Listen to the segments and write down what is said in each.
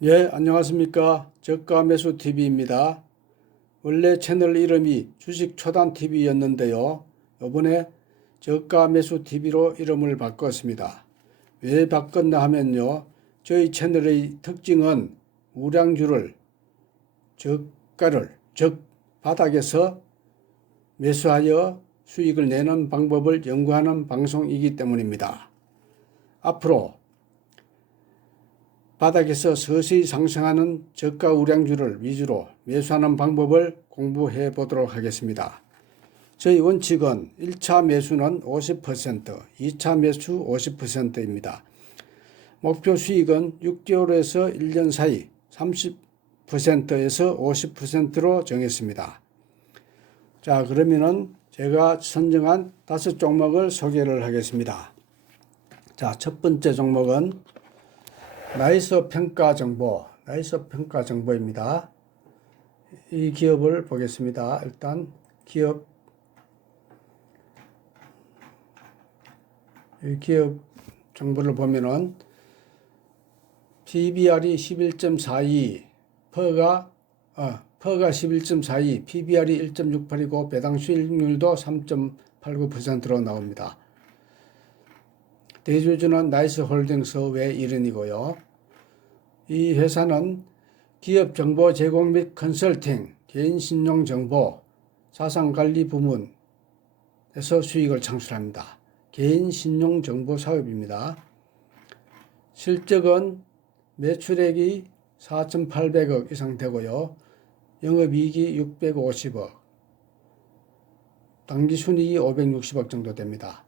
예, 안녕하십니까. 저가 매수 TV입니다. 원래 채널 이름이 주식 초단 TV였는데요. 이번에 저가 매수 TV로 이름을 바꿨습니다. 왜 바꿨나 하면요. 저희 채널의 특징은 우량주를 저가를 즉 바닥에서 매수하여 수익을 내는 방법을 연구하는 방송이기 때문입니다. 앞으로 바닥에서 서서히 상승하는 저가 우량주를 위주로 매수하는 방법을 공부해 보도록 하겠습니다. 저희 원칙은 1차 매수는 50%, 2차 매수 50%입니다. 목표 수익은 6개월에서 1년 사이 30%에서 50%로 정했습니다. 자, 그러면은 제가 선정한 다섯 종목을 소개를 하겠습니다. 자, 첫 번째 종목은 나이스 평가 정보, 나이스 평가 정보입니다. 이 기업을 보겠습니다. 일단 기업 이 기업 정보를 보면은 PBR이 11.42, 퍼가 어, 퍼가 11.42, PBR이 1.68이고 배당 수익률도 3.89%로 나옵니다. 대주주는 나이스 홀딩스 외 1인이고요. 이 회사는 기업 정보 제공 및 컨설팅, 개인 신용 정보, 자산 관리 부문에서 수익을 창출합니다. 개인 신용 정보 사업입니다. 실적은 매출액이 4,800억 이상 되고요. 영업이익이 650억, 당기순이익이 560억 정도 됩니다.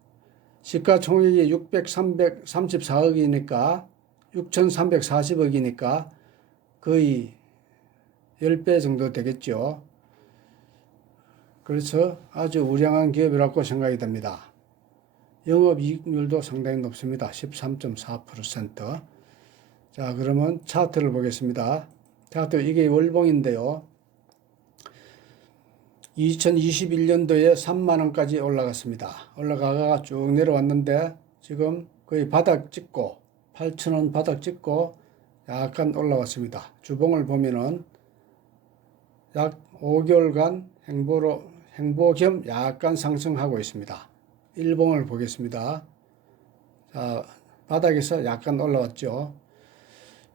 시가총액이 600, 334억이니까 6,340억이니까 거의 10배 정도 되겠죠. 그래서 아주 우량한 기업이라고 생각이 됩니다. 영업이익률도 상당히 높습니다. 13.4%. 자, 그러면 차트를 보겠습니다. 차트 이게 월봉인데요. 2021년도에 3만 원까지 올라갔습니다. 올라가가 쭉 내려왔는데 지금 거의 바닥 찍고 8천 원 바닥 찍고 약간 올라왔습니다. 주봉을 보면은 약 5개월간 행보로 행보 겸 약간 상승하고 있습니다. 일봉을 보겠습니다. 자, 바닥에서 약간 올라왔죠.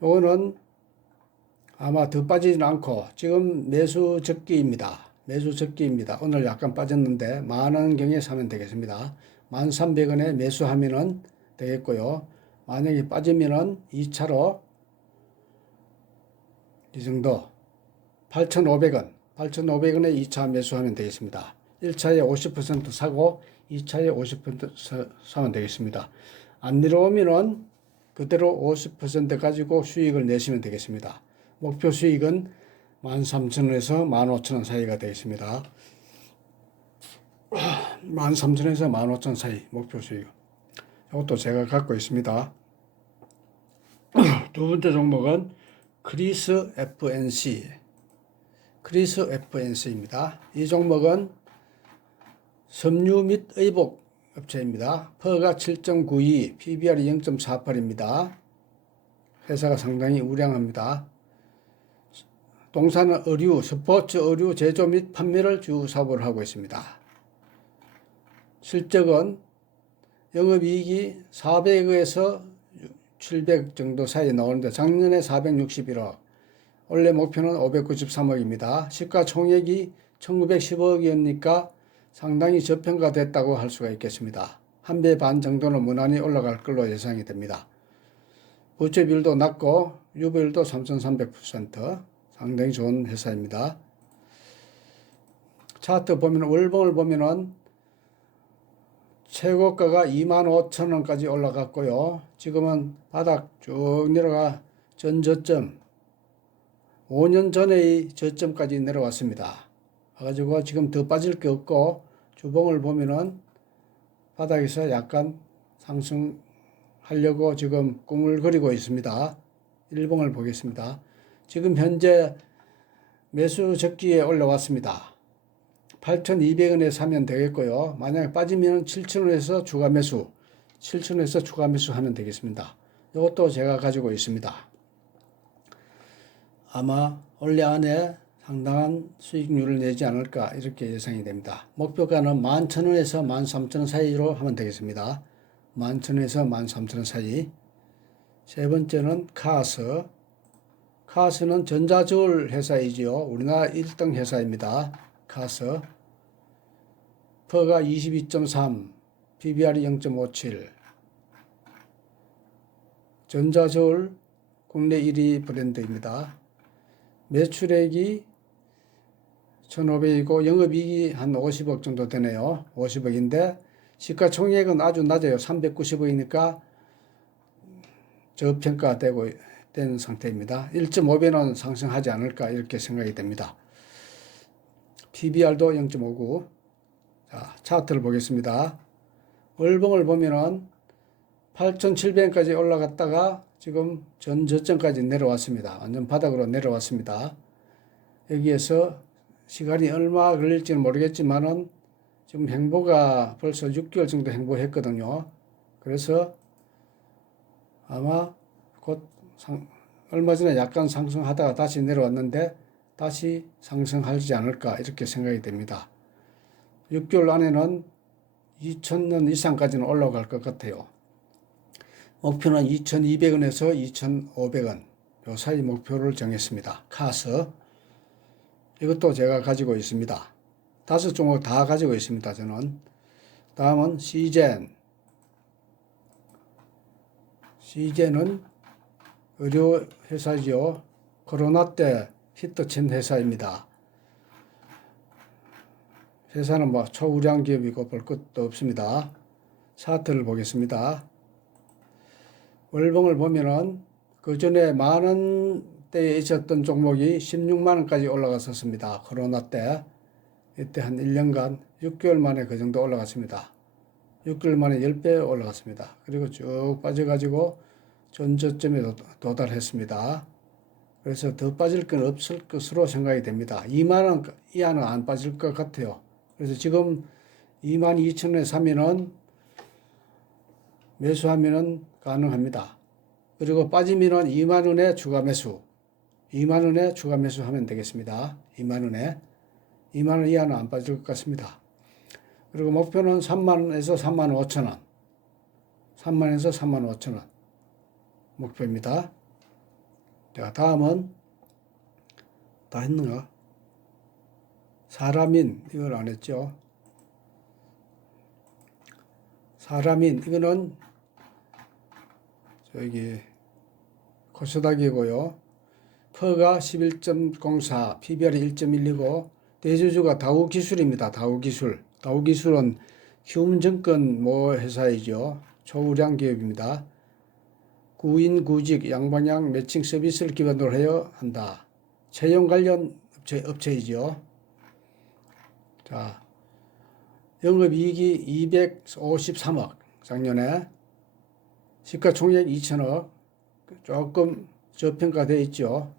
요거는 아마 더 빠지지는 않고 지금 매수 적기입니다. 매수 적기입니다. 오늘 약간 빠졌는데 만원 경에 사면 되겠습니다. 1,300원에 매수하면은 되겠고요. 만약에 빠지면은 2차로 이 정도 8,500원, 8,500원에 2차 매수하면 되겠습니다. 1차에 50% 사고 2차에 50% 사면 되겠습니다. 안 내려오면은 그대로 50% 가지고 수익을 내시면 되겠습니다. 목표 수익은 13,000원에서 15,000원 사이가 되겠습니다. 13,000원에서 15,000원 사이 목표 수익. 이것도 제가 갖고 있습니다. 두 번째 종목은 크리스 FNC. 크리스 FNC입니다. 이 종목은 섬유 및 의복 업체입니다. 퍼가 7.92, PBR이 0.48입니다. 회사가 상당히 우량합니다. 동사는 의류, 스포츠 의류 제조 및 판매를 주 사업을 하고 있습니다. 실적은 영업이익이 400억에서 700 정도 사이에 나오는데 작년에 461억, 원래 목표는 593억입니다. 시가총액이 1910억이었으니까 상당히 저평가됐다고 할 수가 있겠습니다. 한 배 반 정도는 무난히 올라갈 걸로 예상이 됩니다. 부채비율도 낮고 유보율도 3,300%. 상당히 좋은 회사입니다. 차트 보면 월봉을 보면은 최고가가 25,000원까지 올라갔고요. 지금은 바닥 쭉 내려가 전 저점 5년 전의 저점까지 내려왔습니다. 그래가지고 지금 더 빠질 게 없고 주봉을 보면은 바닥에서 약간 상승하려고 지금 꿈을 그리고 있습니다. 일봉을 보겠습니다. 지금 현재 매수 적기에 올라왔습니다. 8,200원에 사면 되겠고요. 만약에 빠지면 7,000원에서 추가 매수, 7,000원에서 추가 매수하면 되겠습니다. 이것도 제가 가지고 있습니다. 아마 올해 안에 상당한 수익률을 내지 않을까 이렇게 예상이 됩니다. 목표가는 11,000원에서 13,000원 사이로 하면 되겠습니다. 11,000원에서 13,000원 사이. 세 번째는 카스. 카스는 전자저울 회사이지요. 우리나라 1등 회사입니다. 카스. 퍼가 22.3, PBR이 0.57. 전자저울 국내 1위 브랜드입니다. 매출액이 1,500이고 영업이익이 한 50억 정도 되네요. 50억인데 시가총액은 아주 낮아요. 390억이니까 저평가되고 된 상태입니다. 1.5배는 상승하지 않을까 이렇게 생각이 됩니다. PBR도 0.59. 자, 차트를 보겠습니다. 월봉을 보면은 8,700원까지 올라갔다가 지금 전 저점까지 내려왔습니다. 완전 바닥으로 내려왔습니다. 여기에서 시간이 얼마 걸릴지는 모르겠지만은 지금 행보가 벌써 6개월 정도 행보했거든요. 그래서 아마 곧 상, 얼마 전에 약간 상승하다가 다시 내려왔는데 다시 상승하지 않을까 이렇게 생각이 됩니다. 6개월 안에는 2,000원 이상까지는 올라갈 것 같아요. 목표는 2,200원에서 2,500원 요 사이 목표를 정했습니다. 카스 이것도 제가 가지고 있습니다. 다섯 종목 다 가지고 있습니다. 저는 다음은 시젠 시젠은 의료 회사지요. 코로나 때 히트친 회사입니다. 회사는 뭐 초우량 기업이고 볼 것도 없습니다. 차트를 보겠습니다. 월봉을 보면은 그 전에 만 원대에 있었던 종목이 16만 원까지 올라갔었습니다. 코로나 때. 이때 한 1년간 6개월 만에 그 정도 올라갔습니다. 6개월 만에 10배 올라갔습니다. 그리고 쭉 빠져가지고 전저점에 도달했습니다. 그래서 더 빠질 건 없을 것으로 생각이 됩니다. 2만 원 이하는 안 빠질 것 같아요. 그래서 지금 2만 2천 원에 사면은 매수하면은 가능합니다. 그리고 빠지면은 2만 원에 추가 매수, 2만 원에 추가 매수하면 되겠습니다. 2만 원에 2만 원 이하는 안 빠질 것 같습니다. 그리고 목표는 3만 원에서 3만 5천 원, 3만 원에서 3만 5천 원 목표입니다. 자, 다음은 다 했는가? 사람인 이걸 안 했죠. 사람인 이거는 저기 코스닥이고요. 퍼가 11.04, PBR이 1.1이고 대주주가 다우 기술입니다. 다우 기술. 다우 기술은 휴움증권 모 회사이죠. 초우량 기업입니다. 구인 구직 양방향 매칭 서비스를 기반으로 하여 한다. 채용 관련 업체, 업체이죠. 자, 영업이익이 253억 작년에 시가총액 2천억 조금 저평가되어 있죠.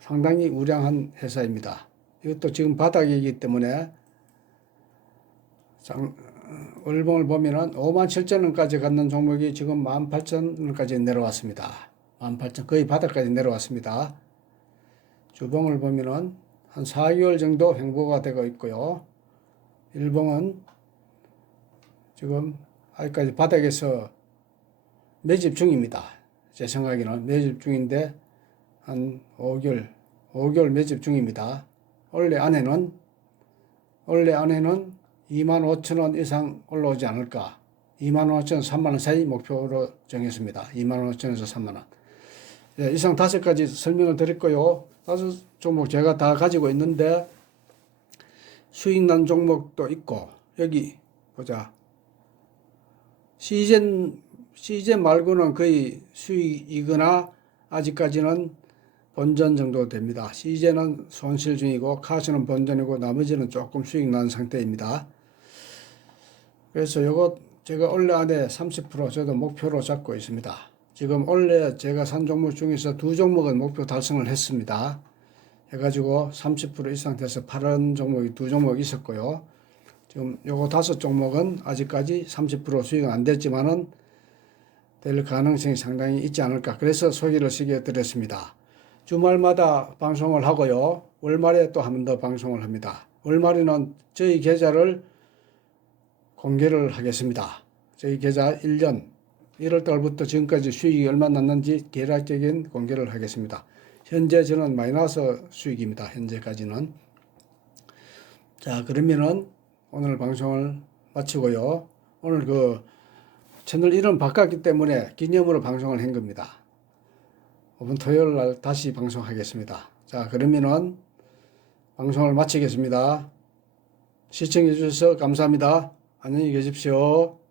상당히 우량한 회사입니다. 이것도 지금 바닥이기 때문에 장, 월봉을 보면은 5만 7천 원까지 갔는 종목이 지금 1만 8천 원까지 내려왔습니다. 1만 8천 거의 바닥까지 내려왔습니다. 주봉을 보면은 한 4개월 정도 횡보가 되고 있고요. 일봉은 지금 아직까지 바닥에서 매집 중입니다. 제 생각에는 매집 중인데 한 5개월, 5개월 매집 중입니다. 원래 안에는 원래 안에는 2만 5천 원 이상 올라오지 않을까. 2만 5천 원, 3만 원 사이 목표로 정했습니다. 2만 5천 원에서 3만 원. 예, 이상 다섯 가지 설명을 드렸고요. 다섯 종목 제가 다 가지고 있는데 수익 난 종목도 있고 여기 보자. 시즌 시즌 말고는 거의 수익이거나 아직까지는 본전 정도 됩니다. 시즌은 손실 중이고 카스는 본전이고 나머지는 조금 수익 난 상태입니다. 그래서 이거 제가 올해 안에 30% 저도 목표로 잡고 있습니다. 지금 올해 제가 산 종목 중에서 두 종목은 목표 달성을 했습니다. 해가지고 30% 이상 돼서 파란 종목이 두 종목 있었고요. 지금 요거 다섯 종목은 아직까지 30% 수익은 안 됐지만은 될 가능성이 상당히 있지 않을까. 그래서 소개를 시켜 드렸습니다. 주말마다 방송을 하고요. 월말에 또 한 번 더 방송을 합니다. 월말에는 저희 계좌를 공개를 하겠습니다. 저희 계좌 1년 1월 달부터 지금까지 수익이 얼마 났는지 대략적인 공개를 하겠습니다. 현재 저는 마이너스 수익입니다. 현재까지는. 자, 그러면은 오늘 방송을 마치고요. 오늘 그 채널 이름 바꿨기 때문에 기념으로 방송을 한 겁니다. 이번 토요일 날 다시 방송하겠습니다. 자, 그러면은 방송을 마치겠습니다. 시청해 주셔서 감사합니다. 안녕히 계십시오.